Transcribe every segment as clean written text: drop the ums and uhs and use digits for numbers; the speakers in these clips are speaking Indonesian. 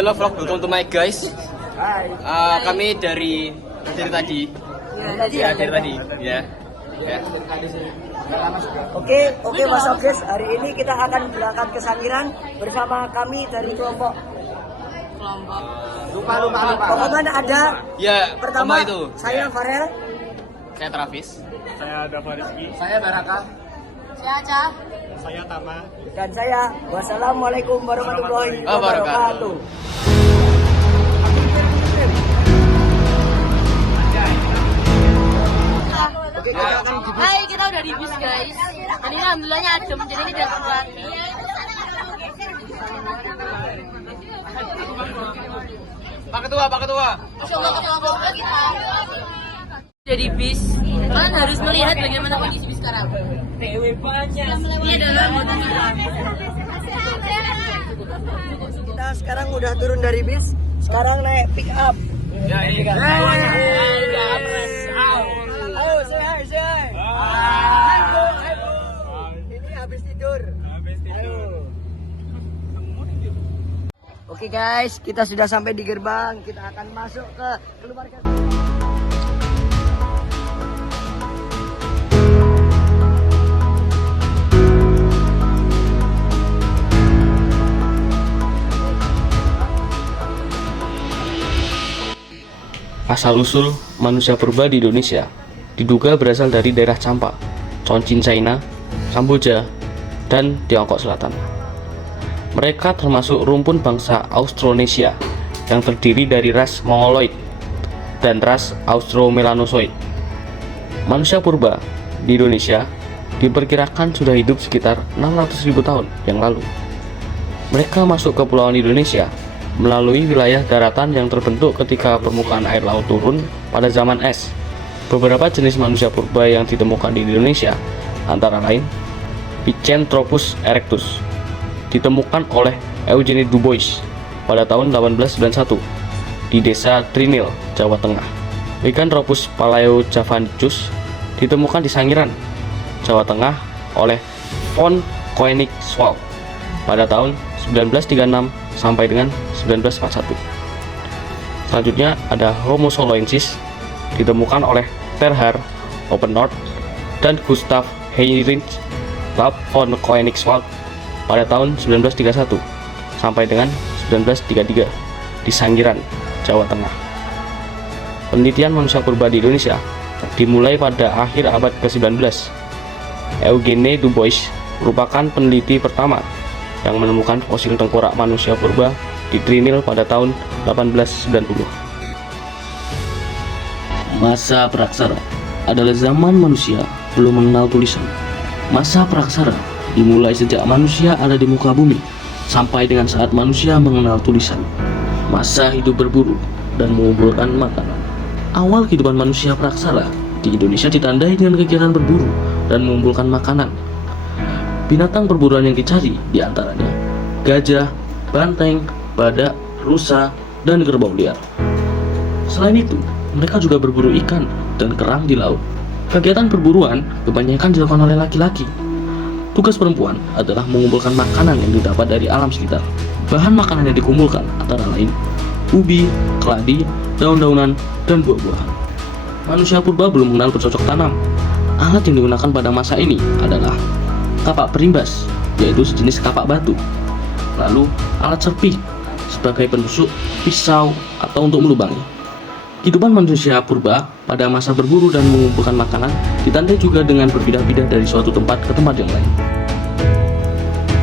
Hello vlog, welcome to my guys. Kami dari tadi. Ya, dari tadi. Ya. Oke Mas Oges, hari ini kita akan berangkat ke Sangiran bersama kami dari kelompok. Lupa. Pokoknya ada. Ya, Pertama itu. Saya Farel. Saya Travis. Saya Dava Rizky. Saya Baraka. Saya Aca. Saya Tama. Dan saya. Wassalamualaikum warahmatullahi Wabarakatuh. wabarakatuh. Hai, kita udah di bis guys. Ini alhamdulillahnya adem, jadi ini tidak lagi. Pak Ketua. Insyaallah ketua kita. Jadi bis, kalian harus melihat bagaimana kondisi bis sekarang. Ini adalah motor kita. Kita sekarang udah turun dari bis. Sekarang naik pick up. Ya, ini kan. Ayo, say. Ini habis tidur. Ayo. Oke guys, kita sudah sampai di gerbang. Kita akan masuk ke keluarga. Asal-usul manusia purba di Indonesia diduga berasal dari daerah Champa, Chongqing China, Kamboja, dan Tiongkok Selatan. Mereka termasuk rumpun bangsa Austronesia yang terdiri dari ras Mongoloid dan ras Austromelanozoid. Manusia purba di Indonesia diperkirakan sudah hidup sekitar 600.000 tahun yang lalu. Mereka masuk ke Kepulauan Indonesia melalui wilayah daratan yang terbentuk ketika permukaan air laut turun pada zaman es. Beberapa jenis manusia purba yang ditemukan di Indonesia antara lain Pithecanthropus erectus, ditemukan oleh Eugene Du Bois pada tahun 1891 di desa Trinil, Jawa Tengah. Lycanthropus palaeojavanicus ditemukan di Sangiran, Jawa Tengah oleh von Koenigswald pada tahun 1936 sampai dengan 1941. Selanjutnya ada Homo soloensis ditemukan oleh Terhar Oppenort dan Gustav Heinrich Lapp von Koenigswald pada tahun 1931 sampai dengan 1933 di Sangiran, Jawa Tengah. Penelitian manusia purba di Indonesia dimulai pada akhir abad ke-19. Eugene Du Bois merupakan peneliti pertama yang menemukan fosil tengkorak manusia purba di Trinil pada tahun 1890. Masa praksara adalah zaman manusia belum mengenal tulisan. Masa praksara dimulai sejak manusia ada di muka bumi sampai dengan saat manusia mengenal tulisan. Masa hidup berburu dan mengumpulkan makanan. Awal kehidupan manusia praksara di Indonesia ditandai dengan kegiatan berburu dan mengumpulkan makanan. Binatang perburuan yang dicari diantaranya gajah, banteng, badak, rusa, dan kerbau liar. Selain itu, mereka juga berburu ikan dan kerang di laut. Kegiatan perburuan kebanyakan dilakukan oleh laki-laki. Tugas perempuan adalah mengumpulkan makanan yang didapat dari alam sekitar. Bahan makanan yang dikumpulkan antara lain ubi, keladi, daun-daunan, dan buah-buahan. Manusia purba belum mengenal bercocok tanam. Alat yang digunakan pada masa ini adalah kapak perimbas, yaitu sejenis kapak batu. Lalu alat serpih sebagai penusuk, pisau, atau untuk melubangi. Kehidupan manusia purba pada masa berburu dan mengumpulkan makanan ditandai juga dengan berpindah-pindah dari suatu tempat ke tempat yang lain.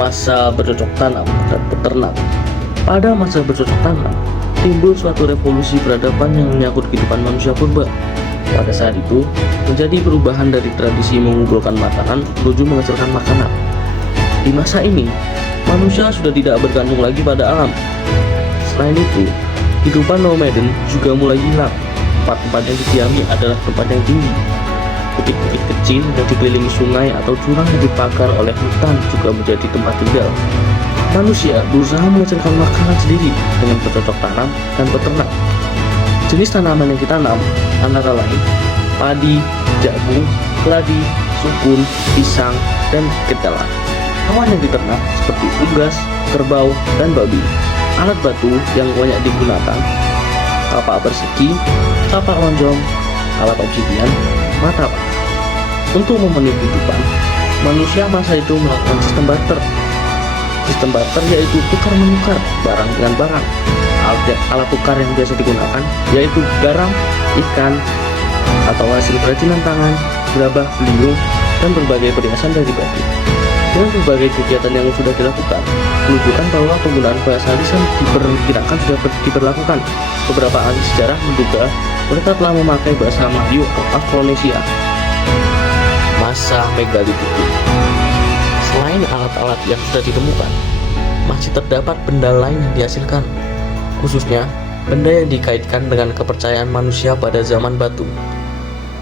Masa bercocok tanam dan peternak. Pada masa bercocok tanam, timbul suatu revolusi peradaban yang menyangkut kehidupan manusia purba. Pada saat itu, terjadi perubahan dari tradisi mengumpulkan makanan menuju menghasilkan makanan. Di masa ini, manusia sudah tidak bergantung lagi pada alam. Selain itu, kehidupan nomaden juga mulai hilang. Tempat-tempat yang didiami adalah tempat yang tinggi. Bukit-bukit kecil yang dikelilingi sungai atau jurang yang dipagar oleh hutan juga menjadi tempat tinggal. Manusia berusaha menghasilkan makanan sendiri dengan bercocok tanam dan peternak. Jenis tanaman yang ditanam antara lain padi, jagung, keladi, sukun, pisang, dan ketela. Hewan yang diternak seperti unggas, kerbau, dan babi. Alat batu yang banyak digunakan: tapak persegi, tapak lonjong, alat obsidian, mata panah. Untuk memenuhi kehidupan, manusia masa itu melakukan sistem barter. Sistem barter yaitu tukar-menukar barang dengan barang. Alat tukar yang biasa digunakan yaitu garam, ikan, atau hasil kerajinan tangan, gerabah, beliung, dan berbagai perhiasan dari batu. Dengan berbagai kegiatan yang sudah dilakukan, menunjukkan bahwa penggunaan bahasa lisan diperkirakan sudah diberlakukan. Beberapa ahli sejarah menduga mereka telah memakai bahasa Melayu atau Austronesia. Masa Megalitikum. Selain alat-alat yang sudah ditemukan, masih terdapat benda lain yang dihasilkan, khususnya benda yang dikaitkan dengan kepercayaan manusia pada zaman batu.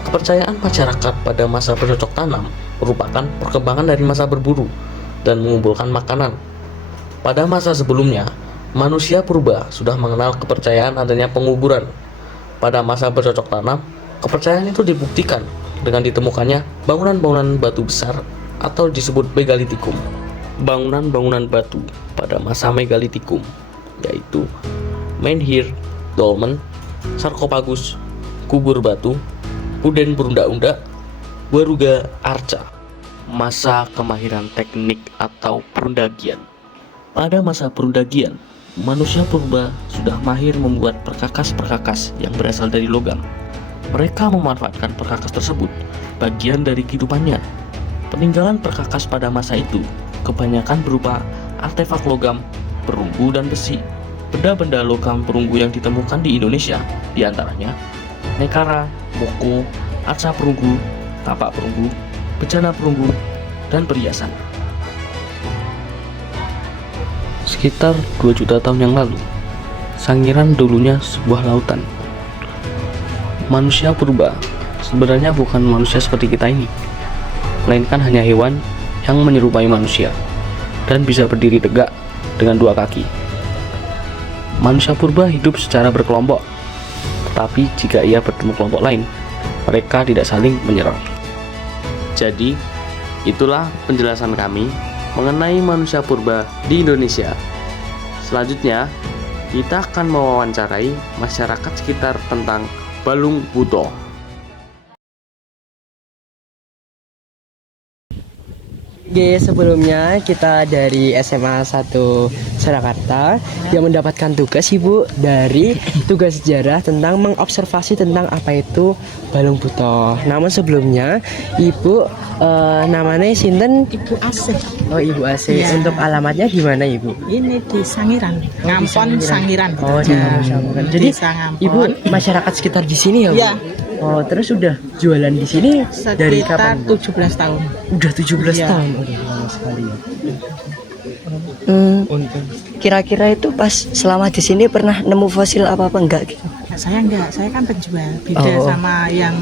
Kepercayaan masyarakat pada masa bercocok tanam merupakan perkembangan dari masa berburu dan mengumpulkan makanan. Pada masa sebelumnya, manusia purba sudah mengenal kepercayaan adanya penguburan. Pada masa bercocok tanam, kepercayaan itu dibuktikan dengan ditemukannya bangunan-bangunan batu besar atau disebut megalitikum. Bangunan-bangunan batu pada masa megalitikum yaitu menhir, dolmen, sarkofagus, kubur batu, puden berundak-undak, waruga arca. Masa kemahiran teknik atau perundagian. Pada masa perundagian, manusia purba sudah mahir membuat perkakas-perkakas yang berasal dari logam. Mereka memanfaatkan perkakas tersebut bagian dari kehidupannya. Peninggalan perkakas pada masa itu kebanyakan berupa artefak logam, perunggu, dan besi. Benda-benda logam perunggu yang ditemukan di Indonesia diantaranya nekara, moko, arca perunggu, tapak perunggu, bejana perunggu, dan perhiasan. Sekitar 2 juta tahun yang lalu, Sangiran dulunya sebuah lautan. Manusia purba sebenarnya bukan manusia seperti kita ini, melainkan hanya hewan yang menyerupai manusia dan bisa berdiri tegak dengan 2 kaki. Manusia purba hidup secara berkelompok, tetapi jika ia bertemu kelompok lain, mereka tidak saling menyerang. Jadi, itulah penjelasan kami mengenai manusia purba di Indonesia. Selanjutnya, kita akan mewawancarai masyarakat sekitar tentang Balung Buto. Oke, sebelumnya kita dari SMA 1 Surakarta yang mendapatkan tugas Ibu dari tugas sejarah tentang mengobservasi tentang apa itu Balung Buto. Namun sebelumnya Ibu namanya sinten? Ibu Asih. Oh, Ibu Asih. Ya. Untuk alamatnya gimana Ibu? Ini di Sangiran, Ngampon Sangiran. Oh, di Sangiran. Jadi Desa Ngampon. Ibu masyarakat sekitar di sini ya, Bu? Ya. Oh, terus sudah jualan di sini dari Sekitar kapan, Bu? 17 tahun. Udah 17 Iya. tahun. Oh, lama sekali ya. Kira-kira itu pas selama di sini pernah nemu fosil apa-apa enggak gitu? Nah, saya enggak, saya kan penjual. Beda Oh. sama yang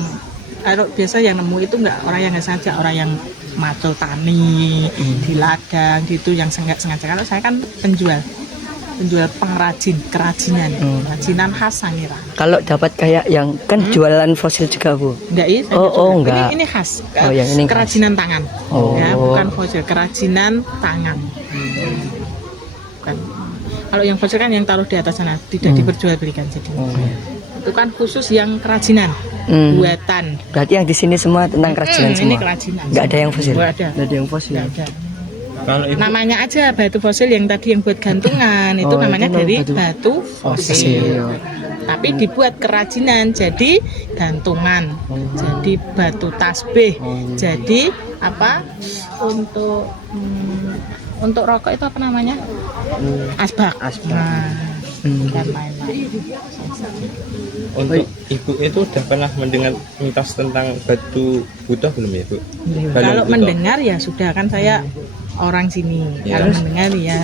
kalau biasa yang nemu itu enggak orang yang nggak sengaja, orang yang macul tani di ladang gitu yang sengaja. Kalau saya kan penjual pengrajin, kerajinan khas Sangiran. Kalau dapat kayak yang kan jualan fosil juga, Bu. Enggak, iya, saya Oh, jual. oh, enggak. Ini khas. Oh, yang ini khas. kerajinan tangan. Oh. Ya, bukan fosil, kerajinan tangan. Bukan. Kalau yang fosil kan yang taruh di atas sana, tidak diperjualbelikan jadi. Itu kan khusus yang kerajinan, buatan. Berarti yang di sini semua tentang kerajinan semua. Ini kerajinan. Enggak ada yang fosil. Enggak ada. Enggak ada yang fosil. Enggak ada. Namanya aja batu fosil yang tadi yang buat gantungan itu Oh, namanya itu dari batu batu fosil. Tapi dibuat kerajinan jadi gantungan, jadi batu tasbih, jadi apa untuk rokok itu apa namanya? Asbak. Nah, dan lain-lain. Untuk Ibu itu udah pernah mendengar mitos tentang batu buto belum ya, Bu? Balung Kalau buto. mendengar ya sudah, kan saya orang sini. Ya. Kalau mendengar ya.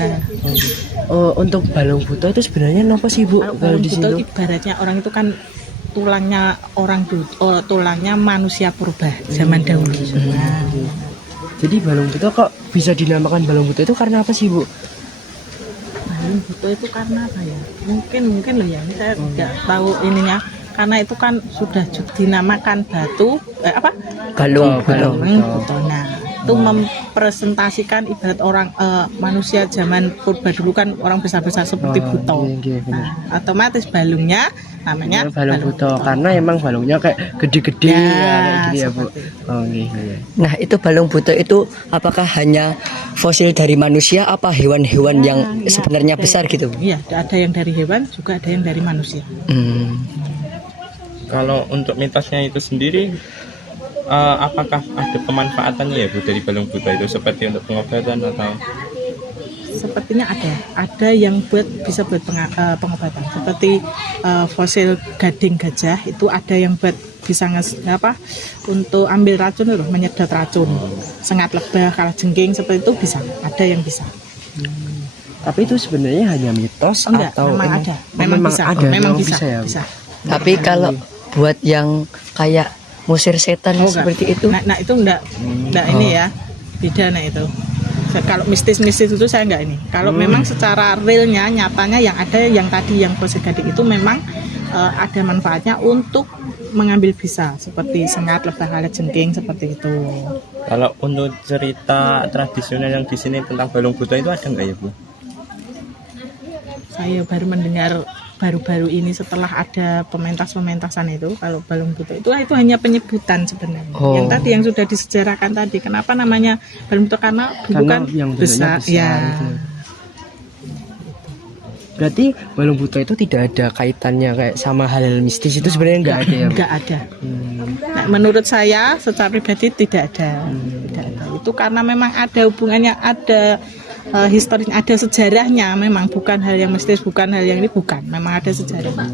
Oh, untuk Balung Buto itu sebenarnya apa sih, Bu? Kalau Kalau balung di buto sini? ibaratnya orang itu kan tulangnya orang dulu, tulangnya manusia purba zaman dahulu. Nah, Jadi Balung Buto kok bisa dinamakan Balung Buto itu karena apa sih, Bu? balung buto itu karena apa ya? Mungkin loh ya, ini saya nggak tahu ininya. Karena itu kan sudah dinamakan batu apa? Balung Balung buto. Nah, itu mempresentasikan ibarat orang manusia zaman purba dulu kan orang besar-besar seperti buto. Nah, otomatis balungnya namanya balung buto karena emang balungnya kayak gede-gede Ya, kayak gitu ya Bu. seperti itu. Oh iya. Nah, itu balung buto itu apakah hanya fosil dari manusia apa hewan-hewan yang sebenarnya besar gitu? Iya, ada yang dari hewan juga ada yang dari manusia. Kalau untuk mitosnya itu sendiri, apakah ada pemanfaatannya ya Bu dari balung buto itu seperti untuk pengobatan atau? Sepertinya ada yang bisa buat pengobatan seperti fosil gading gajah itu ada yang buat bisa untuk ambil racun loh, menyedot racun, sengat lebah, kalajengking seperti itu bisa, ada yang bisa. Tapi itu sebenarnya hanya mitos Enggak, atau memang emang- ada, oh, memang bisa, ada, memang memang bisa, ya, Bu? bisa. Tapi kalau buat yang kayak musir setan Oh, enggak. seperti itu, Nah itu enggak ini ya, beda nah itu. Kalau mistis-mistis itu saya enggak ini. Kalau memang secara realnya, nyatanya yang ada yang tadi yang fosil gading itu memang ada manfaatnya untuk mengambil bisa seperti sengat, lebah, kalajengking seperti itu. Kalau untuk cerita tradisional yang di sini tentang balung buto itu ada nggak ya Bu? Saya baru mendengar baru-baru ini setelah ada pementasan itu kalau balung buto itu hanya penyebutan sebenarnya. Oh. Yang tadi yang sudah disejarahkan tadi. Kenapa namanya balung buto? Karena dulu kan yang bentuknya besar. Ya. gitu. Berarti balung buto itu tidak ada kaitannya kayak sama hal-hal mistis itu sebenarnya nggak ada ya Bu? Nggak ada. Nah, menurut saya secara pribadi tidak ada. Tidak ada. Itu karena memang ada hubungannya, ada historinya, ada sejarahnya. Memang bukan hal yang mistis, bukan hal yang ini, bukan. Memang ada sejarahnya.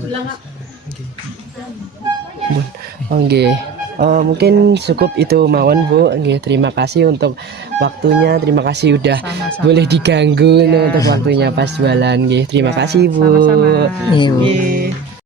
Oke. Mungkin cukup itu mawon Bu. Nggih, terima kasih untuk waktunya. Terima kasih udah Sama-sama. boleh diganggu untuk waktunya pas jualan. Nggih, terima kasih Bu. Sama-sama. Iya, Bu. Iya.